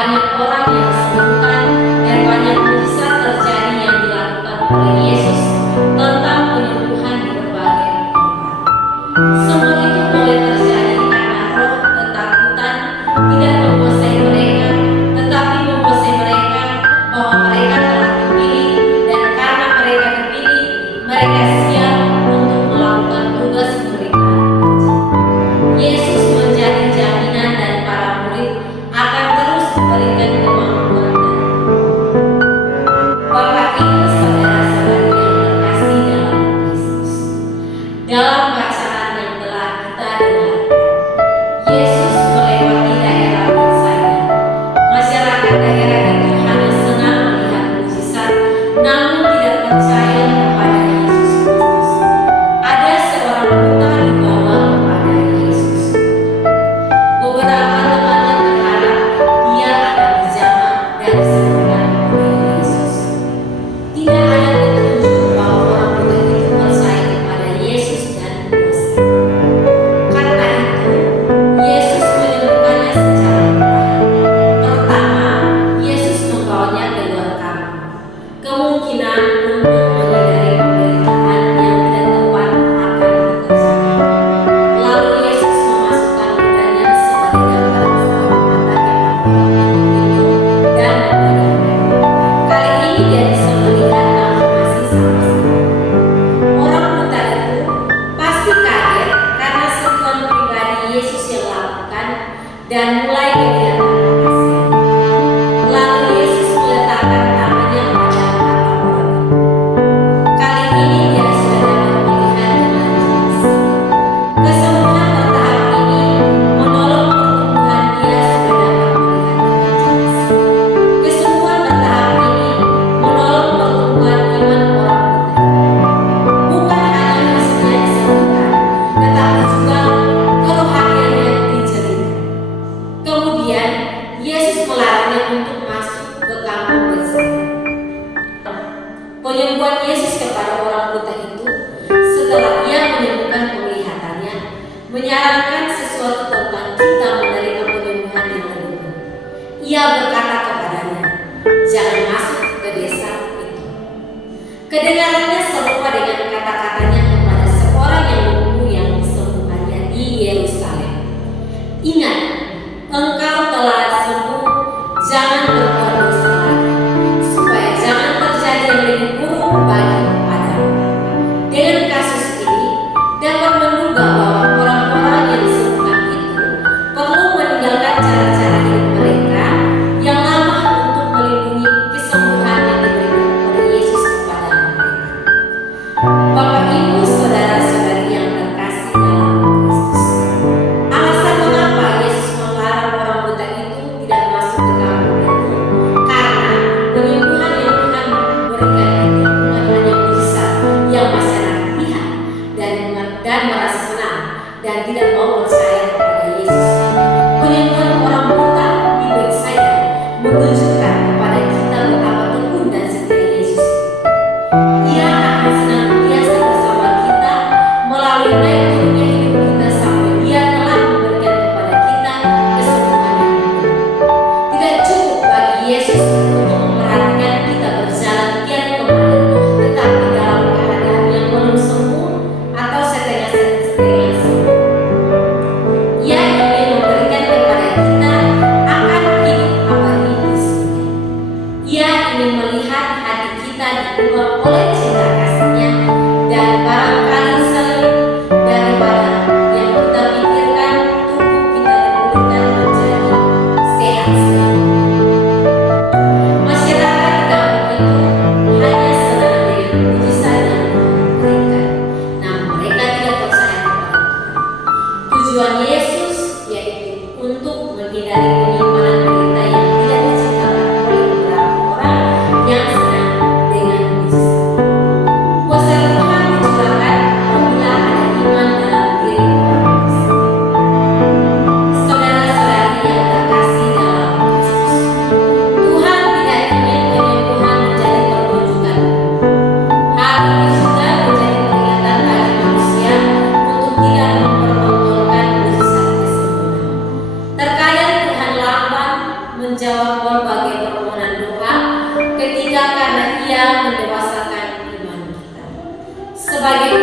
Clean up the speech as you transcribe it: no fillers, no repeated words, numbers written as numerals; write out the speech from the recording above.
banyak orang yang disembuhkan dan banyak mujizat terjadi yang dilakukan oleh Yesus tentang penyembuhan di berbagai tempat. Semua itu boleh terjadi karena roh ketakutan tidak menguasai mereka, tetapi menguasai mereka bahwa mereka telah dipilih, dan karena mereka dipilih, mereka siap untuk melakukan tugas pemberitaan. Yesus menjadi jaminan dan para murid akan terus memberikan kemampuan dan Bapak Ibu saudara-saudari yang terkasih dalam Kristus. Dalam bacaan yang telah kita dengar, Yesus melewati daerah Betsaida. Masyarakat daerah itu hanya senang melihat mujizat, namun tidak percaya kepada Yesus Kristus. Ada seorang buta dibawa kepada Yesus. Beberapa temannya berharap dia akan dijamah dan disembuhkan oleh Yesus. Tidak ada petunjuk bahwa orang buta itu percaya kepada Yesus dan kuasa. Karena itu, Yesus menyembuhkannya secara perlahan. Pertama, Yesus membawanya ke luar kamar. Kemungkinan untuk menghindari pemberitaan yang tidak tepat akan dikerjakan. Lalu Yesus memasukkan ludahnya sebagai gambaran soal mata kepada orang itu dan membadangkan. Kali ini dia bisa melihat namun masih sama-sama. Orang buta itu pasti kaget karena sentuhan pribadi Yesus yang lakukan dan mulai kelihatan kasihan. Lalu Yesus meletakkan tangannya pada mata orang itu. Kali ini dia sudah dapat melihat dengan jelas. Kesembuhan bertahap ini menolong pertumbuhan dia sudah dapat melihat dengan jelas. Kesembuhan bertahap ini menolong pertumbuhan iman orang buta. Bukan hanya fisiknya disembuhkan, tetapi juga kerohaniannya dijadikan. Kemudian Yesus melarangnya untuk masuk ke kampung Betsaida. Penyembuhan Yesus kepada orang buta itu setelah ia menyembuhkan penglihatannya menyarankan sesuatu tentang kita menerima penyembuhan yang lebih baik. Ia berkata kepadanya, "Jangan masuk ke desa itu." Kedengarannya serupa dengan kata-katanya kepada seorang yang lumpuh yang disembuhkannya di Yerusalem. "Ingat, engkau telah sembuh, jangan berbuat dosa lagi, supaya jangan terjadi yang lebih buruk padamu." Dengan kasus ini dapat menduga bahwa orang-orang yang disembuhkan itu perlu meninggalkan cara-cara hidup mereka yang lama untuk melindungi kesembuhan yang diberikan oleh Yesus kepada mereka. Bapak Ibu saudara-saudari yang terkasih dalam Kristus, alasan mengapa Yesus melarang orang buta itu tidak masuk ke kampung itu karena penyembuhan yang Tuhan berikan itu bukan hanya mujizat yang masyarakat lihat dan merasa senang dan tidak mau percaya kepada Yesus. Penyembuhan orang buta di Betsaida menunjukkan kepada kita betapa tekun dan setia Yesus. Dia akan senantiasa bersama kita melalui naik turunnya hidup kita sampai Dia telah memberikan kepada kita kesembuhan yang penuh. Tidak cukup bagi Yesus untuk memperhatikan kita berjalan kian kembali, tetapi dalam keadaan yang belum sembuh atau setengah-setengah sembuh. Ia ingin memberikan kepada kita akan hidup abadi di surga. berbagai permohonan doa ketika karena Ia mendewasakan iman kita. Sebagai